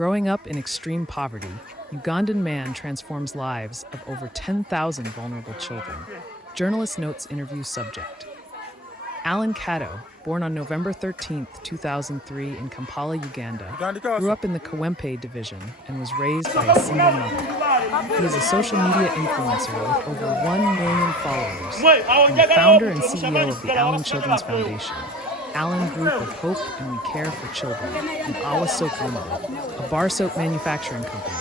Growing up in extreme poverty, Ugandan man transforms lives of over 10,000 vulnerable children. Journalist notes interview subject. Allan, born on November 13, 2003 in Kampala, Uganda, grew up in the Kawempe division and was raised by a single mother. He is a social media influencer with over 1 million followers and the founder and CEO of the Allan Children's Foundation, Allan Group of Hope and We Care for Children, and Awa Soap Limited, a bar soap manufacturing company.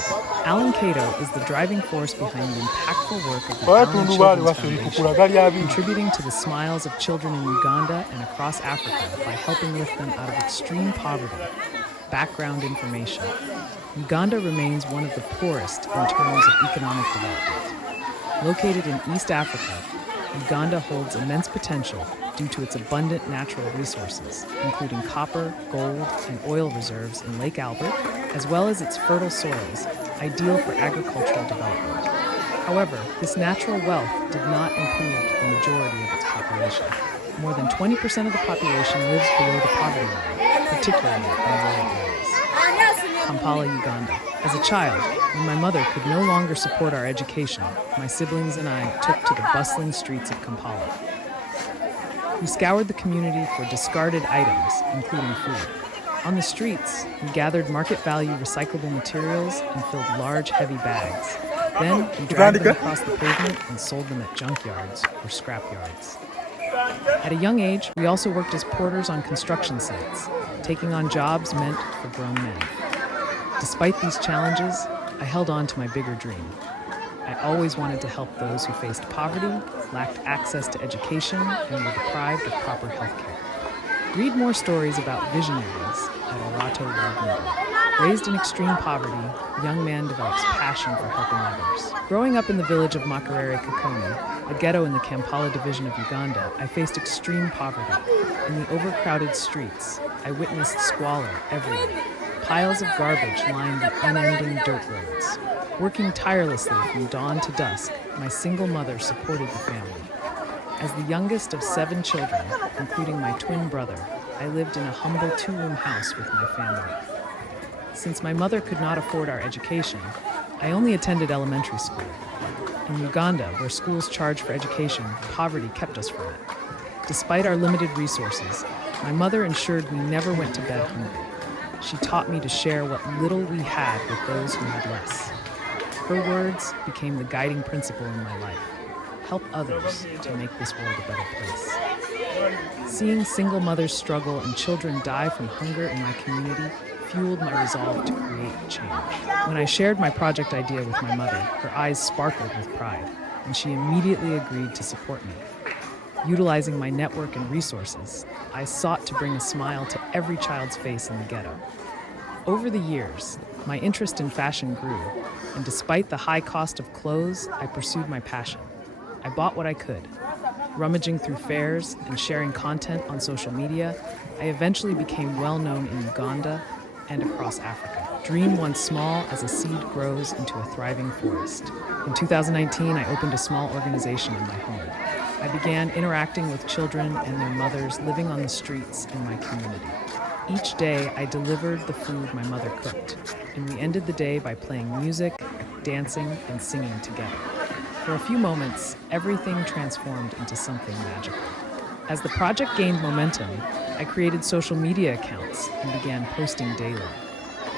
Allan is the driving force behind the impactful work of the Allan Children's Foundation, contributing to the smiles of children in Uganda and across Africa by helping lift them out of extreme poverty. Background information. Uganda remains one of the poorest in terms of economic development. Located in East Africa, Uganda holds immense potential due to its abundant natural resources, including copper, gold, and oil reserves in Lake Albert, as well as its fertile soils, ideal for agricultural development. However, this natural wealth did not include the majority of its population. More than 20% of the population lives below the poverty line, particularly in rural areas. Kampala, Uganda. As a child, when my mother could no longer support our education, my siblings and I took to the bustling streets of Kampala. We scoured the community for discarded items, including food. On the streets, we gathered market-value recyclable materials and filled large, heavy bags. Then, we dragged them across the pavement and sold them at junkyards or scrapyards. At a young age, we also worked as porters on construction sites, taking on jobs meant for grown men. Despite these challenges, I held on to my bigger dream. I always wanted to help those who faced poverty, lacked access to education, and were deprived of proper health care. Read more stories about visionaries at Orato World Media. Raised in extreme poverty, a young man develops passion for helping others. Growing up in the village of Makerere Kakoni, a ghetto in the Kampala division of Uganda, I faced extreme poverty. In the overcrowded streets, I witnessed squalor everywhere. Piles of garbage lined the unending dirt roads. Working tirelessly from dawn to dusk, my single mother supported the family. As the youngest of 7 children, including my twin brother, I lived in a humble 2-room house with my family. Since my mother could not afford our education, I only attended elementary school. In Uganda, where schools charge for education, poverty kept us from it. Despite our limited resources, my mother ensured we never went to bed hungry. She taught me to share what little we had with those who had less. Her words became the guiding principle in my life. Help others to make this world a better place. Seeing single mothers struggle and children die from hunger in my community fueled my resolve to create change. When I shared my project idea with my mother, her eyes sparkled with pride, and she immediately agreed to support me. Utilizing my network and resources, I sought to bring a smile to every child's face in the ghetto. Over the years, my interest in fashion grew, and despite the high cost of clothes, I pursued my passion. I bought what I could. Rummaging through fairs and sharing content on social media, I eventually became well known in Uganda and across Africa. Dream once small as a seed grows into a thriving forest. In 2019, I opened a small organization in my home. I began interacting with children and their mothers living on the streets in my community. Each day, I delivered the food my mother cooked, and we ended the day by playing music, dancing, and singing together. For a few moments, everything transformed into something magical. As the project gained momentum, I created social media accounts and began posting daily.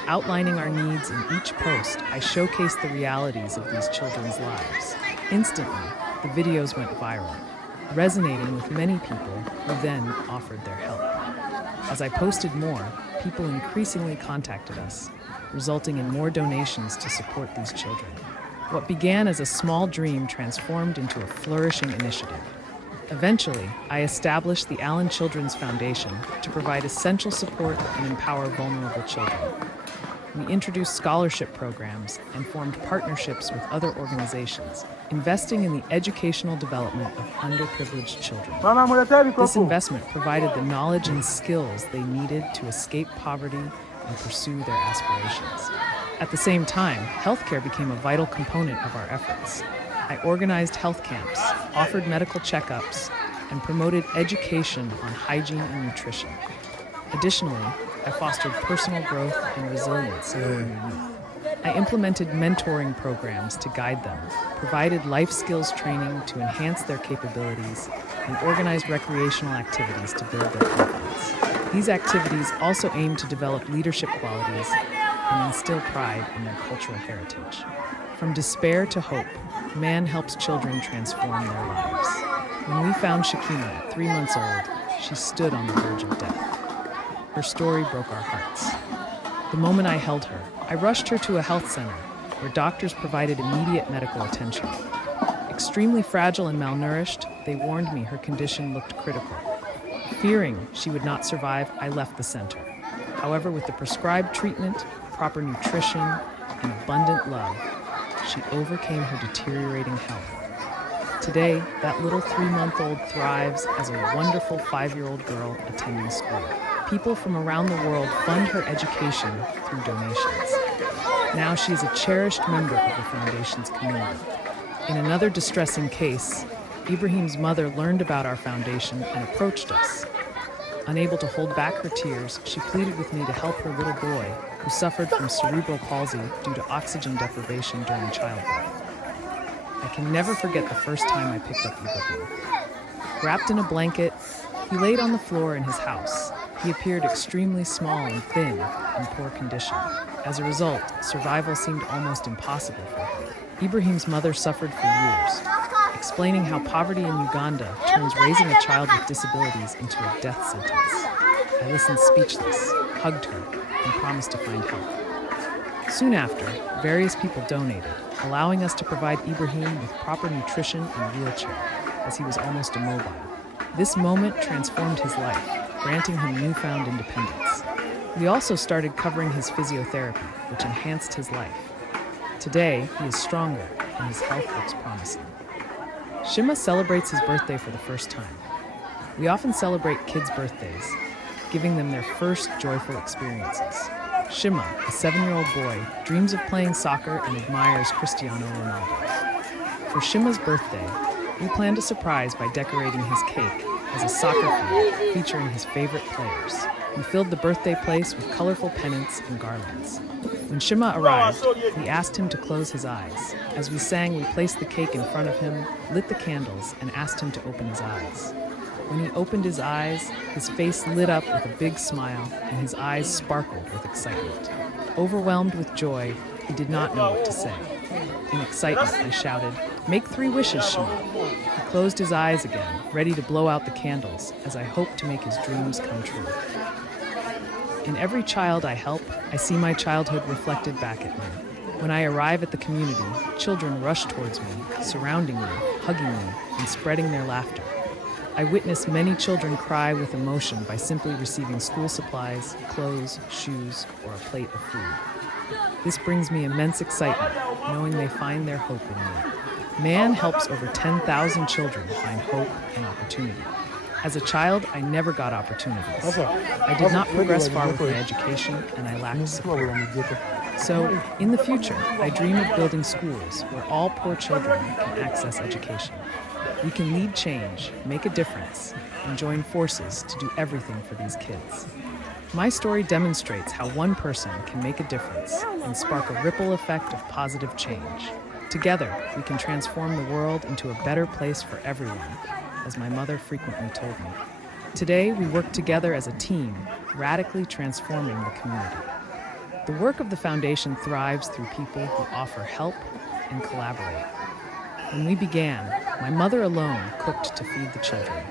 Outlining our needs in each post, I showcased the realities of these children's lives. Instantly, the videos went viral, resonating with many people who then offered their help. As I posted more, people increasingly contacted us, resulting in more donations to support these children. What began as a small dream transformed into a flourishing initiative. Eventually, I established the Allan Children's Foundation to provide essential support and empower vulnerable children. We introduced scholarship programs and formed partnerships with other organizations, investing in the educational development of underprivileged children. This investment provided the knowledge and skills they needed to escape poverty and pursue their aspirations. At the same time, healthcare became a vital component of our efforts. I organized health camps, offered medical checkups, and promoted education on hygiene and nutrition. Additionally, I fostered personal growth and resilience among the youth. I implemented mentoring programs to guide them, provided life skills training to enhance their capabilities, and organized recreational activities to build their confidence. These activities also aim to develop leadership qualities and instill pride in their cultural heritage. From despair to hope, man helps children transform their lives. When we found Shakima at 3 months old, she stood on the verge of death. Her story broke our hearts. The moment I held her, I rushed her to a health center where doctors provided immediate medical attention. Extremely fragile and malnourished, they warned me her condition looked critical. Fearing she would not survive, I left the center. However, with the prescribed treatment, proper nutrition, and abundant love, she overcame her deteriorating health. Today, that little 3-month-old thrives as a wonderful 5-year-old girl attending school. People from around the world fund her education through donations. Now she is a cherished member of the Foundation's community. In another distressing case, Ibrahim's mother learned about our foundation and approached us. Unable to hold back her tears, she pleaded with me to help her little boy, who suffered from cerebral palsy due to oxygen deprivation during childbirth. I can never forget the first time I picked up Ibrahim. Wrapped in a blanket, he laid on the floor in his house. He appeared extremely small and thin, in poor condition. As a result, survival seemed almost impossible for her. Ibrahim's mother suffered for years, explaining how poverty in Uganda turns raising a child with disabilities into a death sentence. I listened speechless, hugged her, and promised to find help. Soon after, various people donated, allowing us to provide Ibrahim with proper nutrition and wheelchair, as he was almost immobile. This moment transformed his life, granting him newfound independence. We also started covering his physiotherapy, which enhanced his life. Today, he is stronger, and his health looks promising. Shima celebrates his birthday for the first time. We often celebrate kids' birthdays, giving them their first joyful experiences. Shima, a 7-year-old boy, dreams of playing soccer and admires Cristiano Ronaldo. For Shima's birthday, we planned a surprise by decorating his cake as a soccer field featuring his favorite players. We filled the birthday place with colorful pennants and garlands. When Shima arrived, we asked him to close his eyes. As we sang, we placed the cake in front of him, lit the candles, and asked him to open his eyes. When he opened his eyes, his face lit up with a big smile, and his eyes sparkled with excitement. Overwhelmed with joy, he did not know what to say. In excitement, I shouted, "Make 3 wishes, Shima." He closed his eyes again, ready to blow out the candles, as I hoped to make his dreams come true. In every child I help, I see my childhood reflected back at me. When I arrive at the community, children rush towards me, surrounding me, hugging me, and spreading their laughter. I witness many children cry with emotion by simply receiving school supplies, clothes, shoes, or a plate of food. This brings me immense excitement, knowing they find their hope in me. Man helps over 10,000 children find hope and opportunity. As a child, I never got opportunities. I did not progress far with my education, and I lacked support. So, in the future, I dream of building schools where all poor children can access education. We can lead change, make a difference, and join forces to do everything for these kids. My story demonstrates how one person can make a difference and spark a ripple effect of positive change. Together, we can transform the world into a better place for everyone, as my mother frequently told me. Today, we work together as a team, radically transforming the community. The work of the foundation thrives through people who offer help and collaborate. When we began, my mother alone cooked to feed the children.